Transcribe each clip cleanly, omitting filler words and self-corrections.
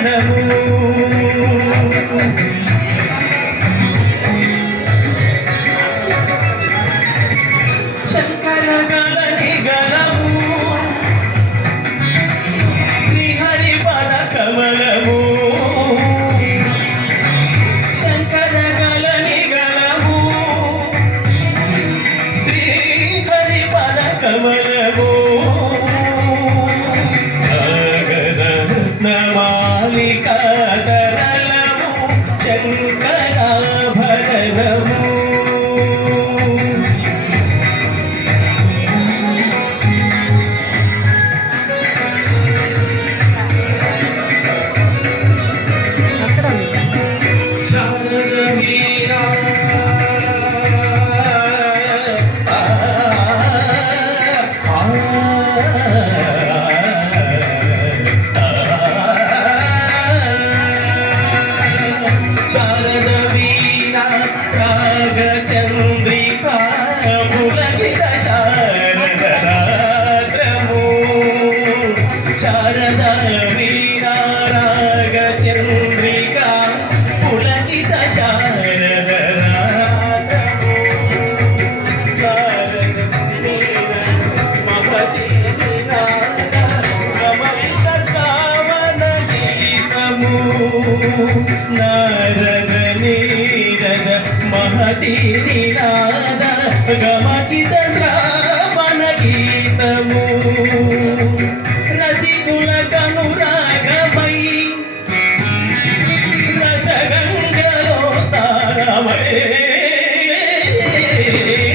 భరణము శంకర గలని గలము శ్రీహరి పద కమలము శంకర గలని గలము శ్రీహరి పద కమలము మాలికా తరళము శంకరాభరణము శారద వీరా శారద వీరా రాగ చంద్రికా పులకిత శారద రాత్రము శారద వీరా రాగ చంద్రికా పులకిత శారద రాత్రము నారద నీరద మహతి నినాద గమవిత శ్రావణ గీతము నారద నీరద మహతి నినాద గమకిత శ్రావణ గీతము రసికుల కనురాగమై రసగంగలో తారమై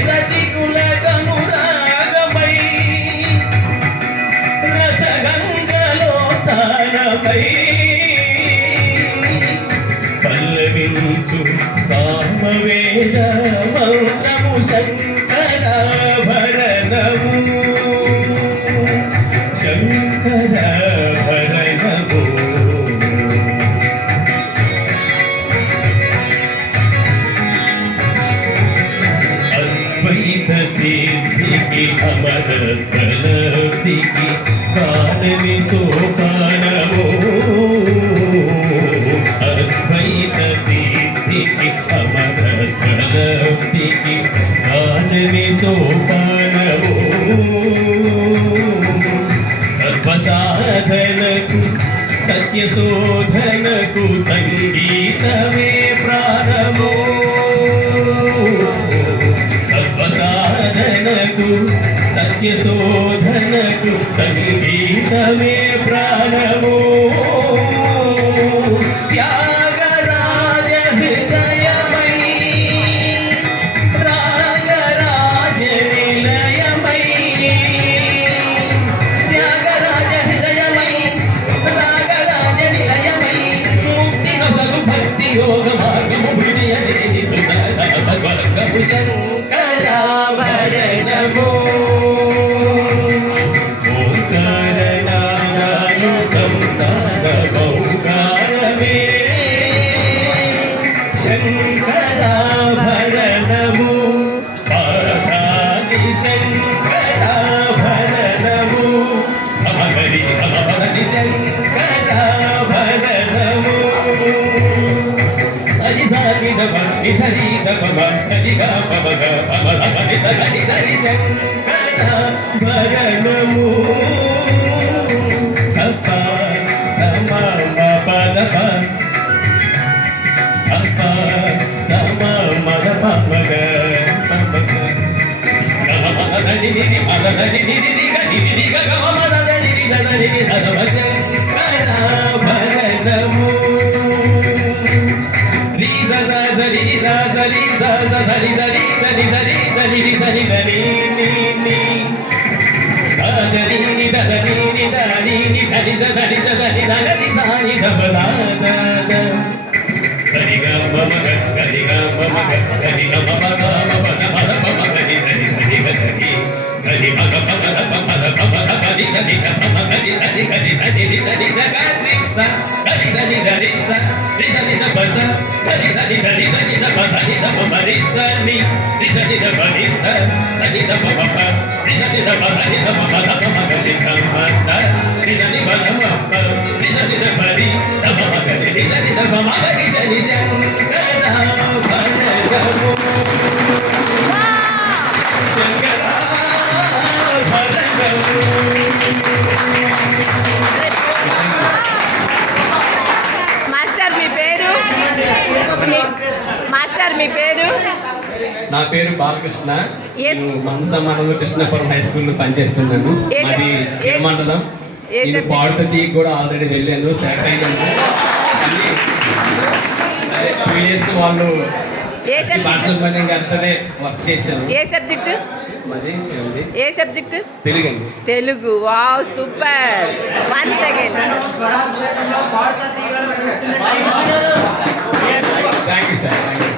రసికుల కనురాగమై రసగంగలో తారమై పల్లవించు సామవేద మంత్రము శంకరాభరణము శంకరాభరణము అద్వైత సిద్ధికి అమరత్వలబ్ధికి కాలని సోపానము అద్వైత సిద్ధికి అమరత్వలబ్ధికి కాలని సోపానము సర్వసాధనకు సత్యశోధనకు సంగీతమే ప్రాణము సర్వసాధనకు సత్యశోధనకు సంగీతమే ప్రాణము త్యాగరాజ హృదయమై రాగరాజ నిలయమై త్యాగరాజ హృదయమై రాగరాజ నిలయమై ముక్తి నొసగు భక్తి యోగ మార్గము హృదయదేవి సుందర స్వర్గము శంకరాభరణము ఓంకారనాదాను సంతాన ఓంకారమే శంకరాభరణము పాఠాది శంకరాభరణము అమగరి అమగరి శంకరాభరణము సరి సారి దమ సరి దమ హరి గా పమ గ పమ హరి హరి హరి శంకరాభరణము అప్ప తమ పద ప అప్ప తమ మద పమ గ పమ గ గమ మద ని ని మద ని ని ని గ ని ని గ గమ మద ని ని ద ని ని ద శంకరాభరణము రి స స స రి స స రి స స స రి స రి స రి స రి స రి స రి ద ని ని ని ద ని ని ద ని ని ద ని ని ద ని స ద ని స ద ని ద ని స ని ద బ ద ద ద హరి గ మ మ గ హరి గ మ మ గ హరి గ మ మ గ మ ప ద మ ద ప మ గ ని స రి స రి గ స రి హరి మ గ ప మ ద ప మ ద ప మ ద ప ని ద ని గ ప మ గ ని స రి గ ని స ని రి స ని ద గ రి స గ రి స ని ద రి స రి స ని ద బ స ద రి స ని ద రి స ని ద బ స ని ద మ మ రి స ని రి స ని ద బ ని ద స ని ద బ మ ప రి స ని ద బ స ని ద మ మ ద ప మ గ ని గ మ ద రి స ని బ ద మ ప రి స ని ద బ రి దమగరి సరి దమగరి సరి శంకర భజగము శంకర భజగము. మాస్టర్ మీ పేరు? మాస్టర్ మీ పేరు? నా పేరు బాలకృష్ణ. Yes. నేను మనసమానంలో కృష్ణపురం హై స్కూల్లో పనిచేస్తున్నాను. Yes, మాది yes. మండలం. Yes, నేను sir. పాడుతీ కూడా ఆల్రెడీ వెళ్ళాను, సెలెక్ట్ అయ్యాను. PS వాళ్ళు ఏ సబ్జెక్ట్? బాలసుబ్రహ్మణ్యం గారితోనే వర్క్ చేశాను. ఏ సబ్జెక్ట్? మరి ఏమిటి? ఏ సబ్జెక్ట్? తెలుగు అండి. Telugu. Wow, super. 1 second. Thank you sir.